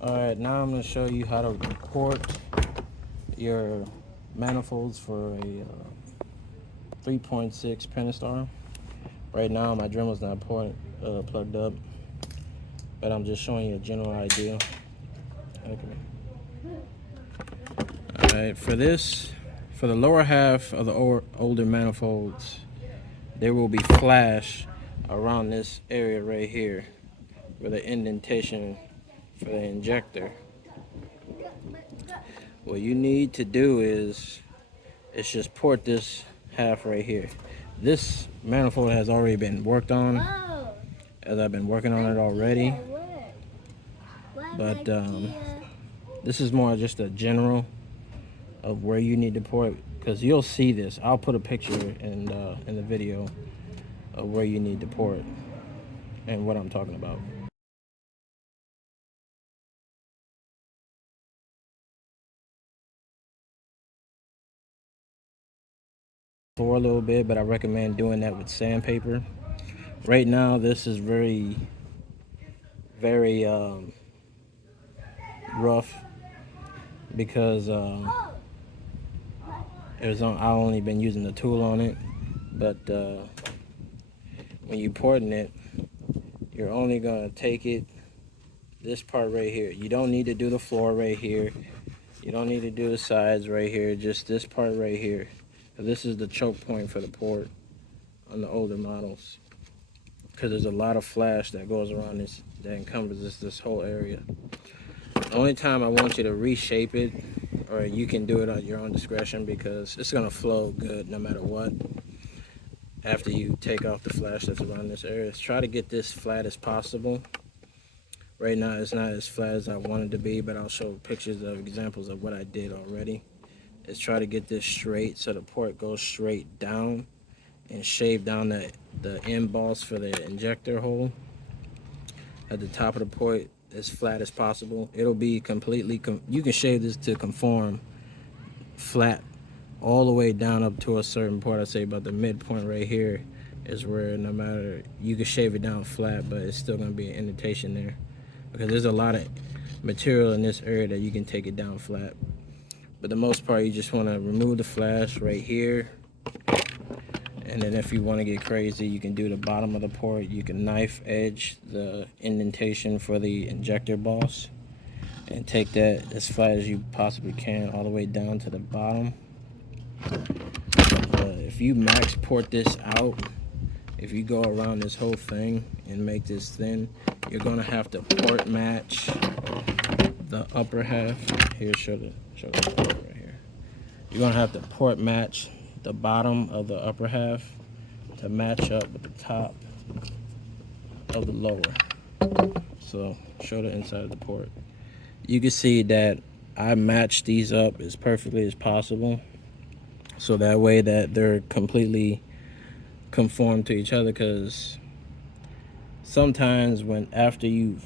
Alright, now I'm going to show you how to port your manifolds for a 3.6 Pentastar. Right now my Dremel's not plugged up, but I'm just showing you a general idea. Okay. Alright, for the lower half of the older manifolds, there will be flash around this area right here with an indentation for the injector. What you need to do is just port this half right here. This manifold has already been worked on, as I've been working on it already, but this is more just a general of where you need to port, because you'll see this. I'll put a picture in the video of where you need to port and what I'm talking about. For a little bit, but I recommend doing that with sandpaper. Right now this is very rough because I've only been using the tool on it, but when you're porting it, you're only gonna take it this part right here. You don't need to do the floor right here. You don't need to do the sides right here. Just this part right here. This is the choke point for the port on the older models, because there's a lot of flash that goes around this, that encompasses this whole area. The only time I want you to reshape it, or you can do it at your own discretion, because it's gonna flow good no matter what. After you take off the flash that's around this area, try to get this flat as possible. Right now it's not as flat as I want it to be, but I'll show pictures of examples of what I did already. Is try to get this straight so the port goes straight down, and shave down the end boss for the injector hole at the top of the port as flat as possible. It'll be completely, you can shave this to conform flat all the way down up to a certain point. I'd say about the midpoint right here is where, no matter, you can shave it down flat, but it's still going to be an indentation there, because there's a lot of material in this area that you can take it down flat. But the most part, you just want to remove the flash right here, and then if you want to get crazy, you can do the bottom of the port. You can knife edge the indentation for the injector boss and take that as flat as you possibly can all the way down to the bottom. If you max port this out, if you go around this whole thing and make this thin, you're gonna have to port match the upper half. Here, show the port right here. You're gonna have to port match the bottom of the upper half to match up with the top of the lower. So show the inside of the port. You can see that I matched these up as perfectly as possible, so that way that they're completely conform to each other, because sometimes after you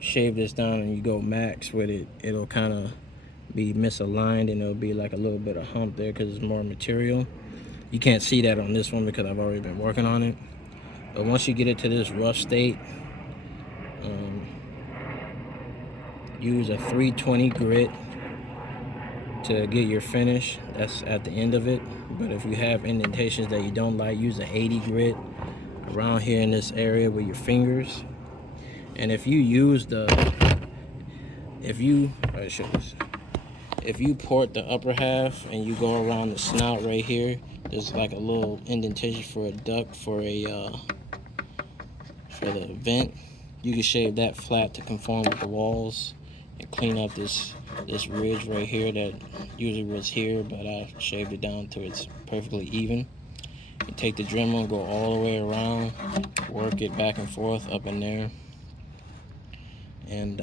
shave this down and you go max with it, it'll kind of be misaligned and it'll be like a little bit of hump there because it's more material. You can't see that on this one because I've already been working on it. But once you get it to this rough state, use a 320 grit to get your finish. That's at the end of it. But if you have indentations that you don't like, use an 80 grit around here in this area with your fingers. And if you use if you port the upper half and you go around the snout right here, there's like a little indentation for a duct for the vent. You can shave that flat to conform with the walls and clean up this ridge right here that usually was here, but I shaved it down to it's perfectly even. You take the Dremel, go all the way around, work it back and forth up in there, and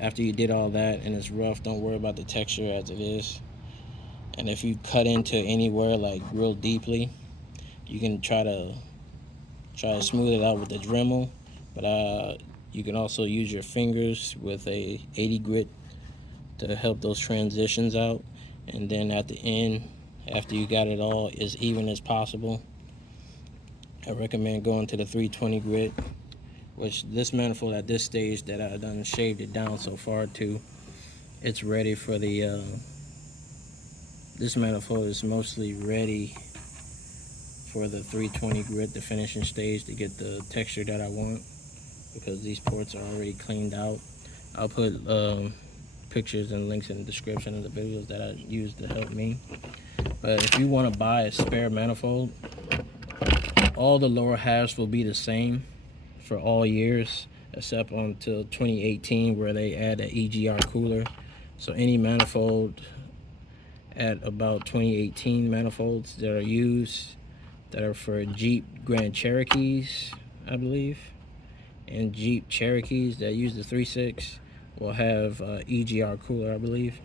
after you did all that and it's rough, don't worry about the texture as it is. And if you cut into anywhere like real deeply, you can try to smooth it out with the Dremel, but you can also use your fingers with a 80 grit to help those transitions out. And then at the end, after you got it all as even as possible, I recommend going to the 320 grit which this manifold at this stage that I done shaved it down so far to, it's ready for the this manifold is mostly ready for the 320 grit, the finishing stage, to get the texture that I want, because these ports are already cleaned out. I'll put pictures and links in the description of the videos that I used to help me. But if you want to buy a spare manifold, all the lower halves will be the same for all years except until 2018, where they add an EGR cooler. So any manifold at about 2018 manifolds that are used, that are for Jeep Grand Cherokees, I believe, and Jeep Cherokees that use the 3.6 will have EGR cooler, I believe.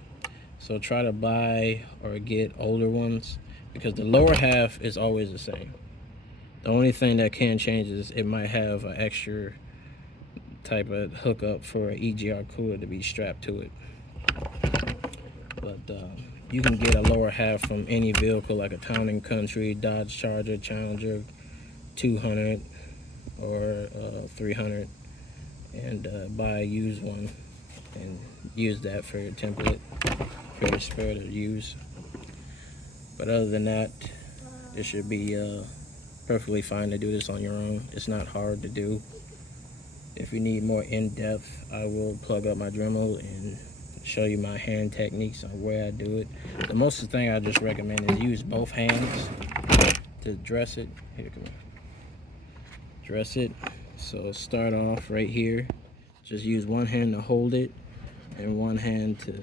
So try to buy or get older ones, because the lower half is always the same. The only thing that can change is it might have an extra type of hookup for an EGR cooler to be strapped to it. But you can get a lower half from any vehicle, like a Town and Country, Dodge Charger, Challenger 200 or 300, and buy a used one and use that for your template, for your spare to use. But other than that, it should be perfectly fine to do this on your own. It's not hard to do. If you need more in-depth, I will plug up my Dremel and show you my hand techniques on where I do it. The most thing I just recommend is use both hands to dress it. Here, come here. Dress it. So start off right here. Just use one hand to hold it and one hand to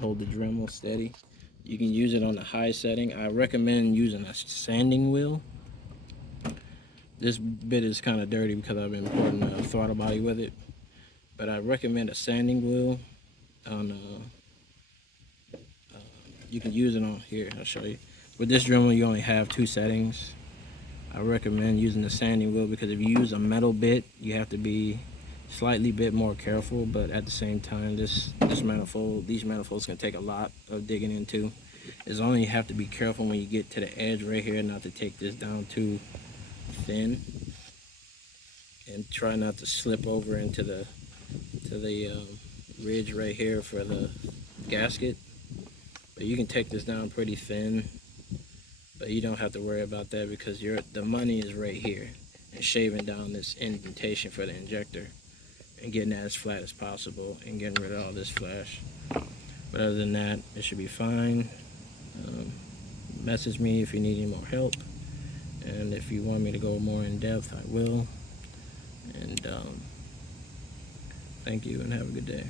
hold the Dremel steady. You can use it on the high setting. I recommend using a sanding wheel. This bit is kind of dirty because I've been putting a throttle body with it, but I recommend a sanding wheel. You can use it on here. I'll show you. With this Dremel, you only have 2 settings. I recommend using the sanding wheel because if you use a metal bit, you have to be slightly bit more careful. But at the same time, these manifolds can take a lot of digging into. It's only you have to be careful when you get to the edge right here, not to take this down too thin, and try not to slip over into the ridge right here for the gasket. But you can take this down pretty thin, but you don't have to worry about that because the money is right here, and shaving down this indentation for the injector and getting that as flat as possible and getting rid of all this flash. But other than that, it should be fine. Message me if you need any more help, and if you want me to go more in depth, I will. And thank you and have a good day.